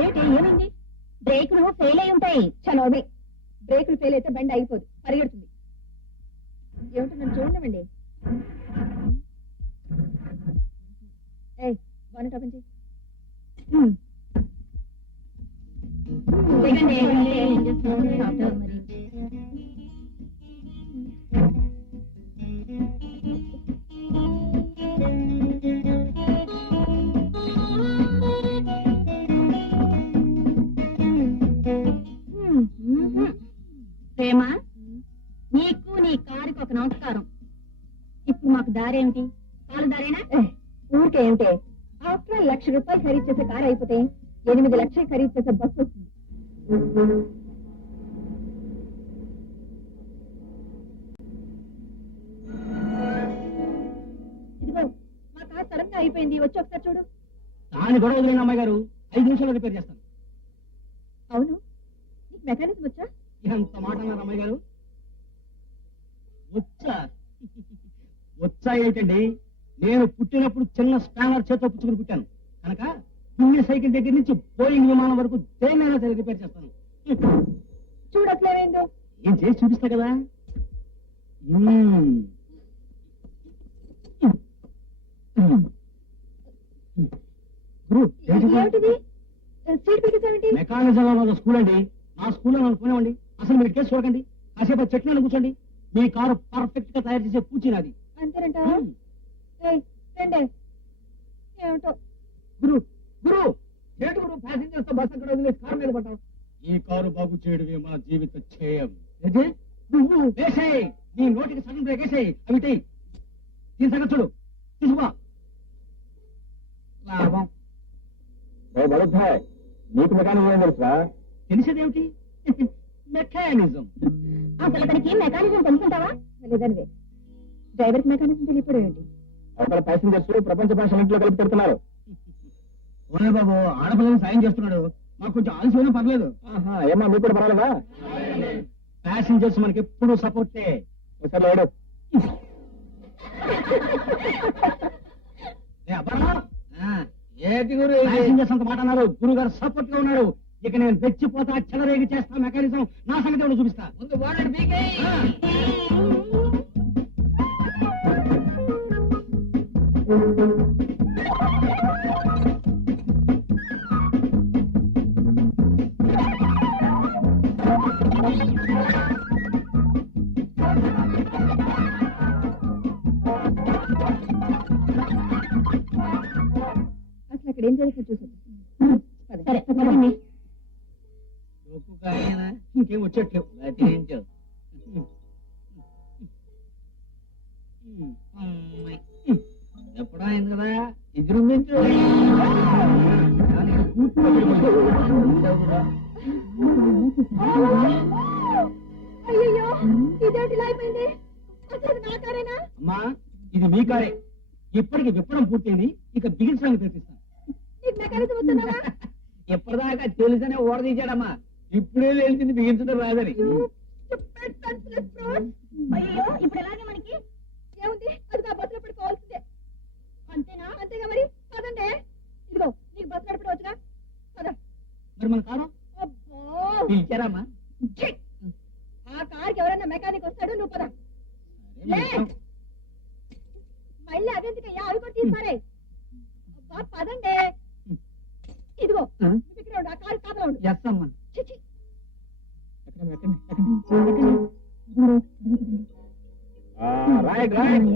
ఏంటి ఏమైంది? బ్రేకులు ఫెయిల్ అయి ఉంటాయి. చలోబే బ్రేకులు ఫెయిల్ అయితే బండి అయిపోదు, పరిగెడుతుంది. ఏమిటో నన్ను చూడమండి. బాగా ఓపెన్ చేయి. ప్రేమ, నీకు నీ కారుకి ఒక నమస్కారం. ఇప్పుడు మాకు దారేమిటి? కారు దారేనా? ఊరికే ఏంటే, ఆఫ్టర్ ₹1,00,000 ఖరీదు చేసే కారు అయిపోతే 8 లక్షలు ఖరీదు చేసే బస్సు వస్తుంది. ఇదిగో మా కారు సడన్ గా అయిపోయింది, వచ్చి ఒకసారి చూడు. దాని గొడవ వదిలేను అమ్మాయి గారు, 5 నిమిషాల్లో రిపేర్ చేస్తాను. అవును, నీకు మెకానిజం వచ్చా? ఎంత మాట అన్నారు అమ్మాయి గారు? వచ్చా ఏంటండి? నేను పుట్టినప్పుడు చిన్న స్పానర్ చేతితో పుచ్చుకుని పుట్టాను కనుక దుమ్మి సైకిల్ దగ్గర నుంచి బోయింగ్ విమానం వరకు దేనైనా సరే రిపేర్ చేస్తాను. చూడట్లేవేందో? ఏం చేసి చూపిస్తా కదా. మెకానిజం స్కూల్ అండి, నా స్కూల్లో నన్ను పోనివ్వండి. అసలు మీరు కేసు చూడకండి, కాసేపు చెట్లు కూర్చోండి. మీ కారు పర్ఫెక్ట్ గా తయారు చేసే పూచినది. అంతేనంట. ఏమిటో గురు గురు ఏంటి గురు ప్యాసింజర్స్ తో బస్ అక్కడ వదిలేసి కారు మీద పడ్డావు? ఈ కారు బాగు చేయడమే మా జీవిత ధ్యేయం. నువ్వు వేసేయి, నీ నోటికి సగం బ్రేక్ వేసేయి. అవి దీని సంగతి చూడు, తీసుకో లాభం. నీకు మెకానిజం ఏం తెలుసా? తెలిసేదేమిటి? మెకానిజం. అసలు అతనికి మెకానిజం తెలుసుంటావా? లేదండి, డ్రైవర్ కి మెకానిజం తెలియపోవడం ఏంటి? అక్కడ ప్యాసింజర్స్ ప్రపంచ భాష ఇంట్లో కలిపి పెడుతున్నారు. ఓనే బాబు, ఆడపిల్లలు సాయం చేస్తున్నాడు, మాకు కొంచెం ఆలస్యమైనా పర్లేదు. ఏమా మీకు కూడా పర్వాలేదా? ప్యాసింజర్స్ మనకి ఎప్పుడు సపోర్టే. లేడు ప్యాసింజర్స్ అంత మాట అన్నారు, గురువు గారు సపోర్ట్ గా ఉన్నారు. ఇక నేను తెచ్చిపోతా, చెలరేగి చేస్తా మెకానిజం. నా సంగతి ఎవరు చూపిస్తా. ముందు వాడండి. అసలు అక్కడ ఏం జరుగుతుంది చూసి. ఇంకేం వచ్చేట్లేవు. ఎప్పుడో అయింది కదా, ఇద్దరు అయ్యో, ఇదేంటి ఇలా అయిపోయింది? అసలు నా కారేనా? అమ్మా, ఇది మీ కారే. ఇప్పటికి విప్పడం పూర్తయింది, ఇక బిగించడానికి ప్రయత్నిస్తాను. నీకు మెకానిజం వస్తున్నావా? ఎప్పటిదాకా తెలుసనే ఓడదీశాడమ్మా, ఇప్పుడే తెలిసింది బిగించడం రాదని. అయ్యో, ఇప్పుడు ఎలాగే మనకి ఏముంది? అది నా బస్సులో పెట్టుకోవాల్సిందే. అంతేనా? అంతేగా మరి. పదండి. ఇదిగో నీకు బస్సు నడపడం వచ్చినా పద. మరి మన కారు పిలిచారమ్మా? ఆ కారుకి ఎవరైనా మెకానిక్ వస్తాడు, నువ్వు పద. మళ్ళీ అదెందుకయ్యా, అవి కూడా తీసుకోరే. పదండి. ఇదిగో ఇక్కడ ఉండు, ఆ కారు కాపలా ఉండు. చేస్తామ్మా. Right right